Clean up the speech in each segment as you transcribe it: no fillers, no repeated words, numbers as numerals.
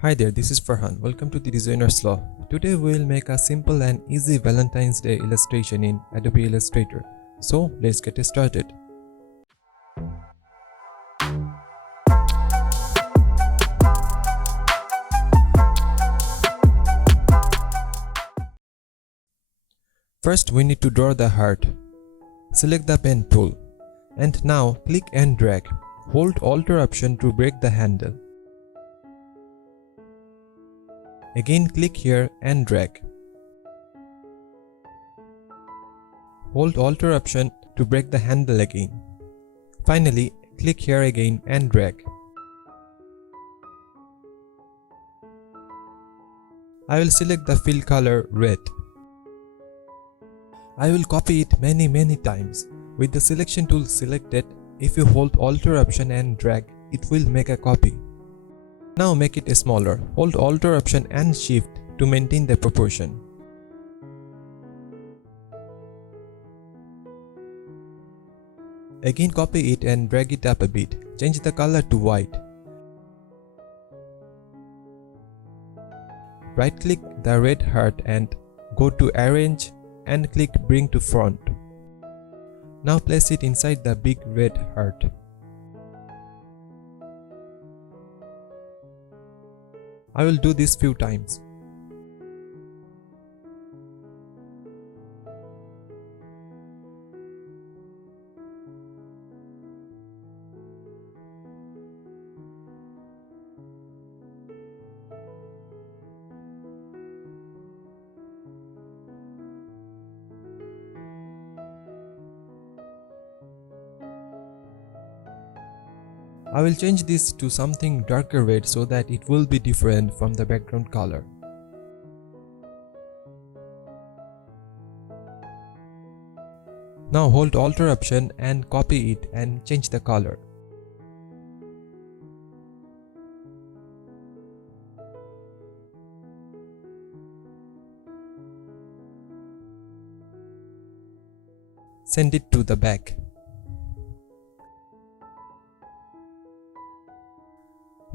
Hi there, this is Farhan. Welcome to the Designer's Law. Today we will make a simple and easy Valentine's Day illustration in Adobe Illustrator. So let's get started. First we need to draw the heart. Select the pen tool. And now click and drag. Hold Alt option to break the handle. Again click here and drag. Hold Alt option to break the handle again. Finally, click here again and drag. I will select the fill color red. I will copy it many times. With the selection tool selected, if you hold Alt option and drag, it will make a copy. Now make it smaller. Hold Alt option and Shift to maintain the proportion. Again copy it and drag it up a bit. Change the color to white. Right click the red heart and go to Arrange and click Bring to Front. Now place it inside the big red heart. I will do this few times. I will change this to something darker red so that it will be different from the background color. Now hold Alt option and copy it and change the color. Send it to the back.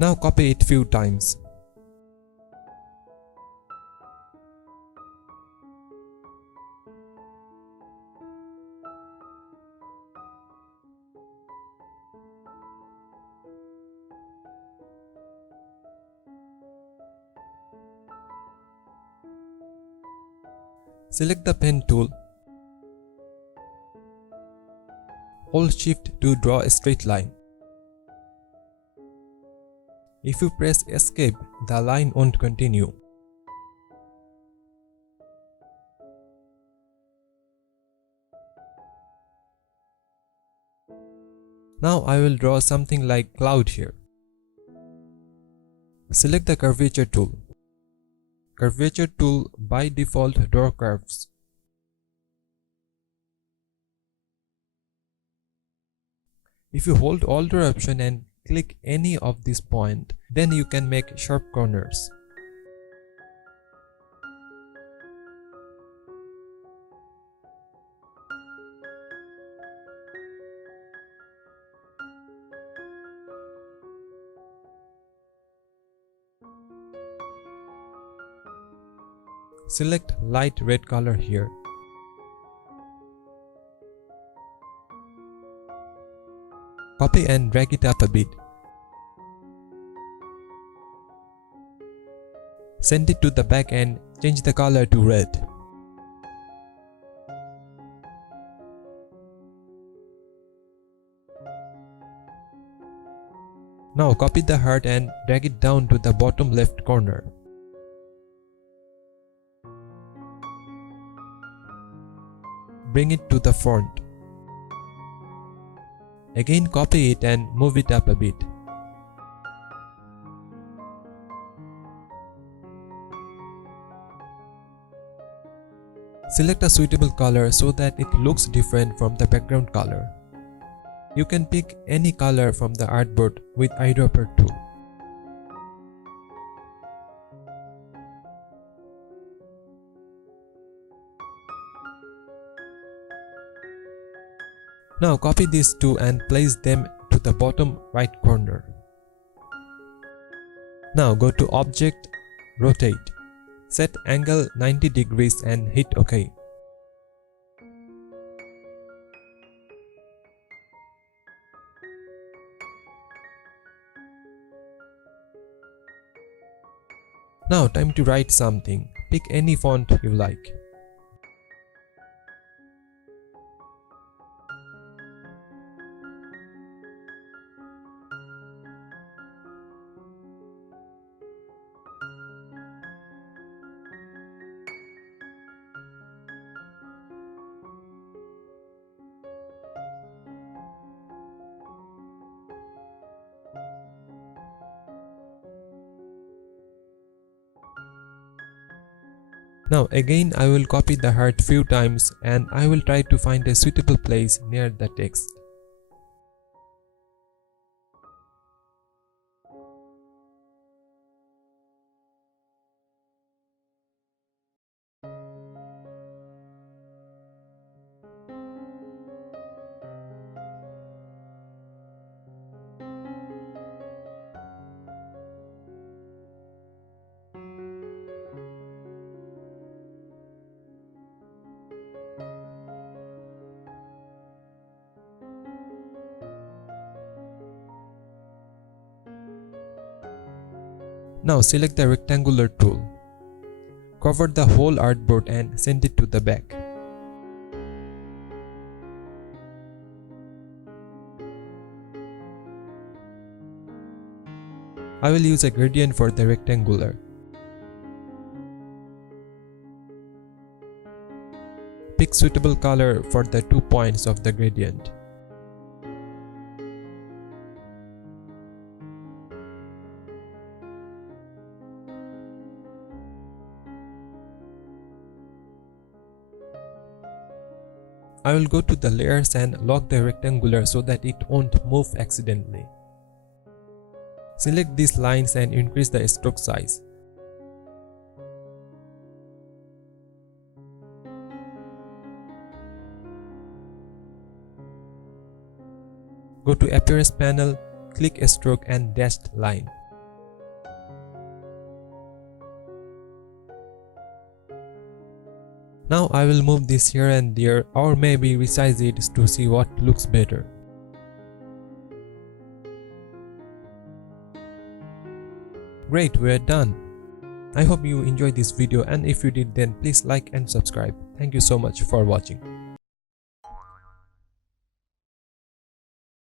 Now copy it few times. Select the pen tool. Hold Shift to draw a straight line. If you press Escape, the line won't continue. Now I will draw something like cloud here. Select the Curvature tool. Curvature tool by default draw curves. If you hold Alt option and click any of this point, then you can make sharp corners. Select light red color here. Copy and drag it up a bit. Send it to the back and change the color to red. Now copy the heart and drag it down to the bottom left corner. Bring it to the front. Again copy it and move it up a bit. Select a suitable color so that it looks different from the background color. You can pick any color from the artboard with eyedropper tool. Now copy these two and place them to the bottom right corner. Now go to Object, Rotate. Set angle 90 degrees and hit OK. Now time to write something. Pick any font you like. Now again I will copy the heart few times and I will try to find a suitable place near the text. Now select the rectangular tool. Cover the whole artboard and send it to the back. I will use a gradient for the rectangular. Pick suitable color for the 2 points of the gradient. I will go to the layers and lock the rectangular so that it won't move accidentally. Select these lines and increase the stroke size. Go to Appearance panel, click a stroke and dashed line. Now I will move this here and there or maybe resize it to see what looks better. Great, we are done. I hope you enjoyed this video and if you did then please like and subscribe. Thank you so much for watching.